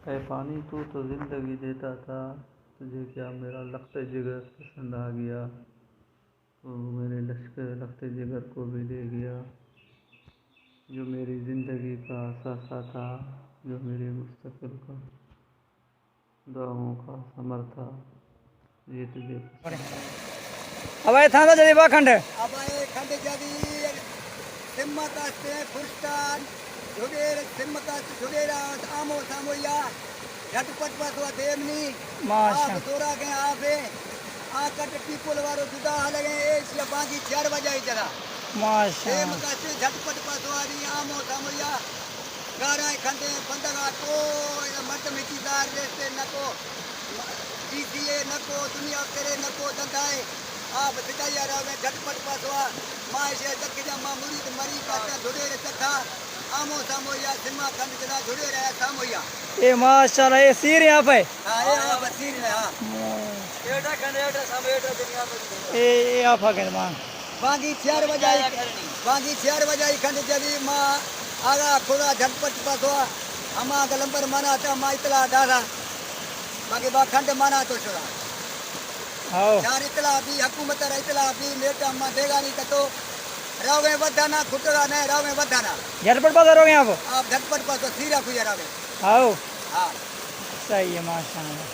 ऐ पानी तू तो जिंदगी देता था, तुझे क्या मेरा लखते जिगर पसंद आ गया। तो मेरे लखते जिगर को भी ले गया, जो मेरी ज़िंदगी का असासा था, जो मेरे मुस्तकिल का दुआओं का समर था, ये तुझे अब था जदी बाखंड अब खंड जदी सिम्मत असते खुर्स्तान जुगेर सिम्मत जुगेरा आमो सामोया झटपट पसवा देवनी माशा आप तोरा के आपे आ कट पीपल वारो जुदा लगे एशिया बागी 4 बजे चला माशा देव का से झटपट पसवारी आमो सामोया गारा खंडे बंदगा को मत मिटीदार रेस्ते नको जीसीए नको दुनिया करे नको दंदाए आप सिटाइया रावे झटपट पसवा मां से तक जमा मुरीद मरी का जुड़े रखा आमो सामोया सिमा खंड जना जुड़े रहा सामोया ये माशाल्लाह ये सीर यहाँ पे हां ये आप सीर है हां एटा खंड एटा सामो एटा दुनिया में ये आप के मां बागी 4 बजे बागी 4 बजे खंड जदी मां आगा खुदा झटपट पसवा अमा गलंबर माना था मां इतला डाला बाकी बा खंड माना तो छोड़ा हां यार इतला भी हुकूमत रा इतला भी नेता मा देगा नहीं तो रावे वधाना खुटगा ने रावे वधाना झटपट पास रहोगे आप झटपट पास सीरा कुया रावे हां हां सही है माशाल्लाह।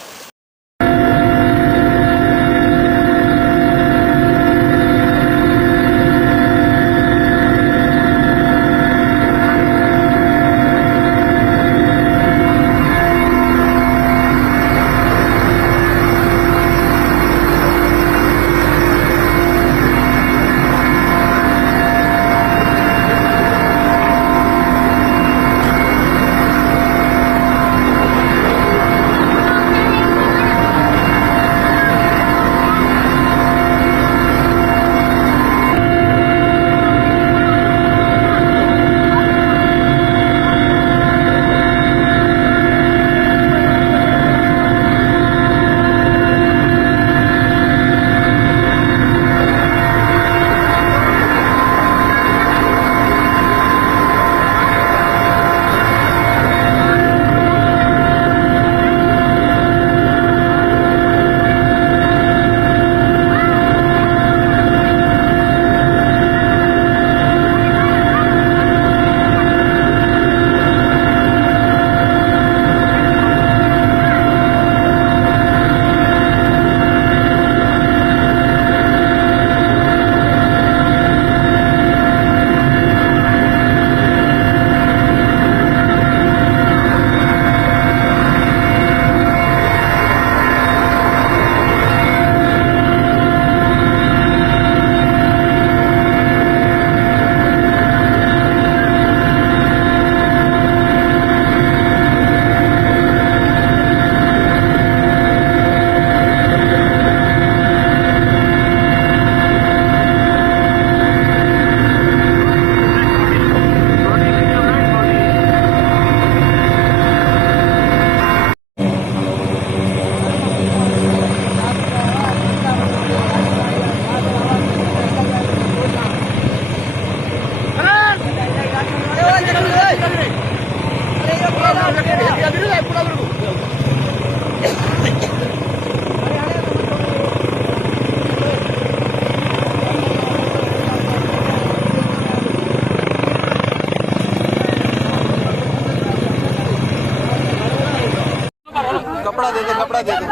कपड़ा दे दे कपड़ा दे दे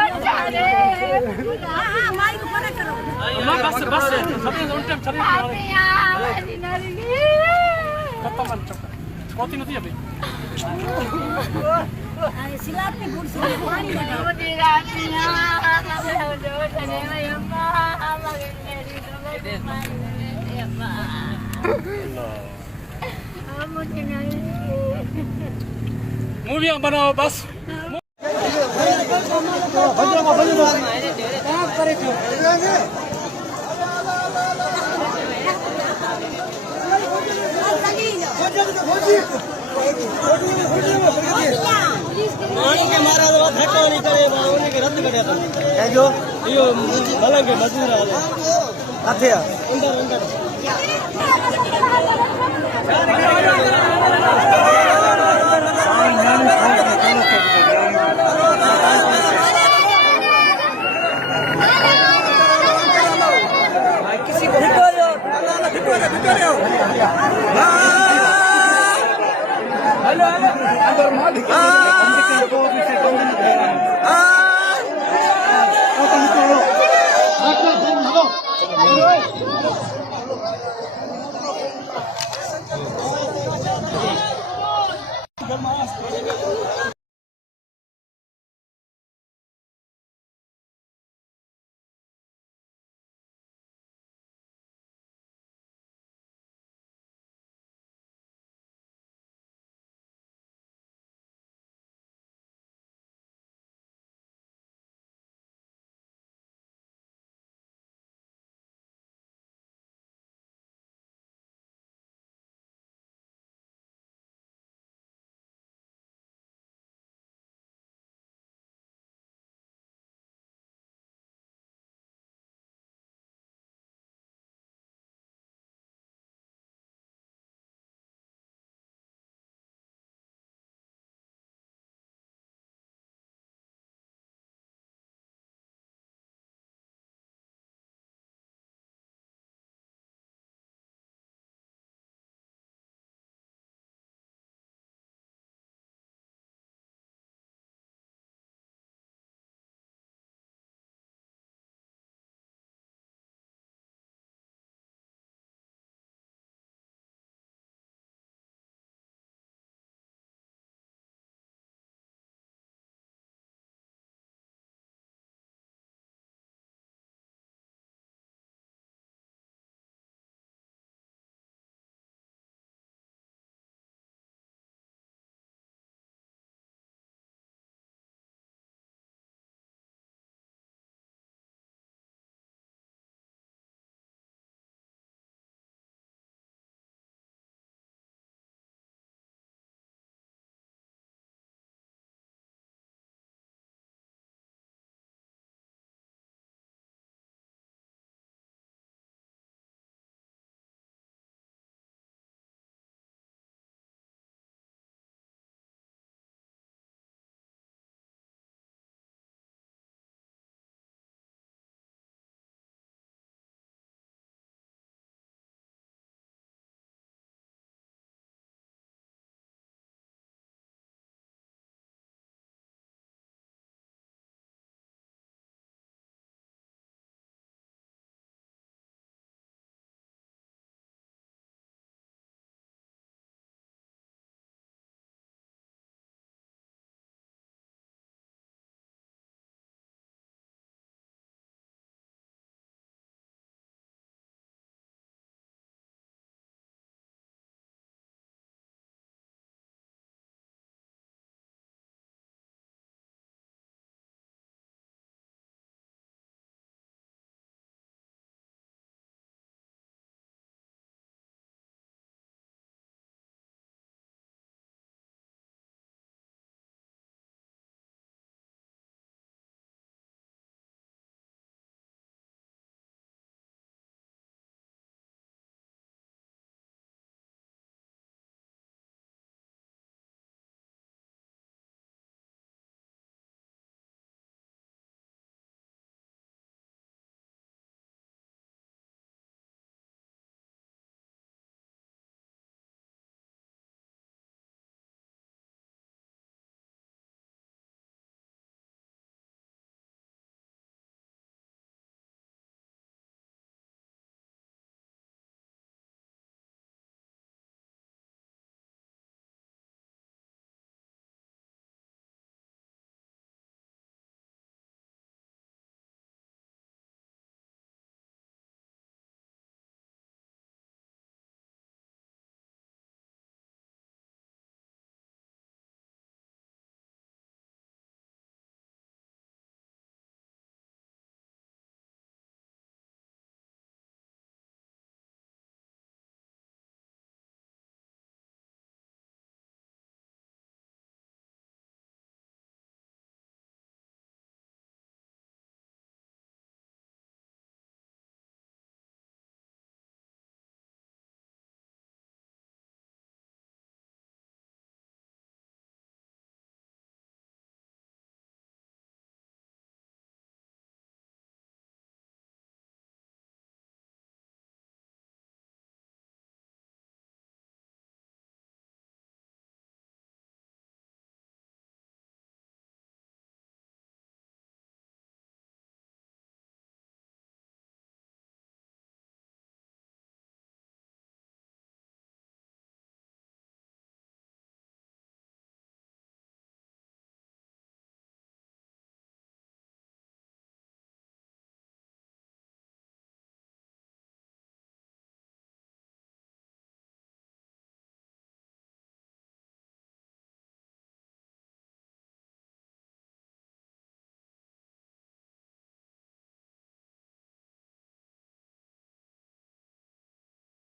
बस बस उल्टे चले कति नथी अबे सिलापी गुड से पानी लगाओ दे राती ना जो चले मैं अम्मा मेरी तो अम्मा मुझे नहीं मूवी बनाओ बस के मारा तो धक्का नहीं करे उन्हें के रद्द कर दिया है जो यो भले के मजदूर वाले हाथे अंदर अंदर हाँ